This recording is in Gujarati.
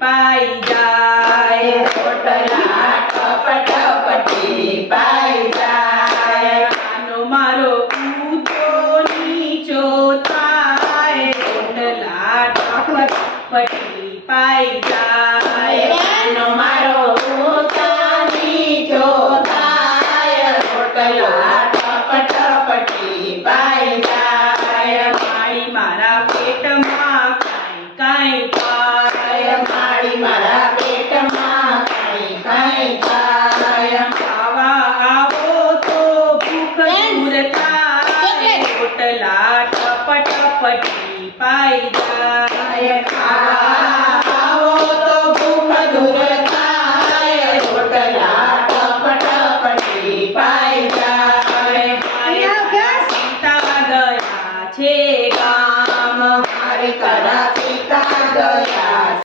પાઈ જાય રોટલા ટપટપટી પાઈ જાય કાનો મારો ઊંચો નીચો થાય રોટલા ટપટપટી પાઈ જાય કાનો મારો ઊંચો નીચો થાય રોટલા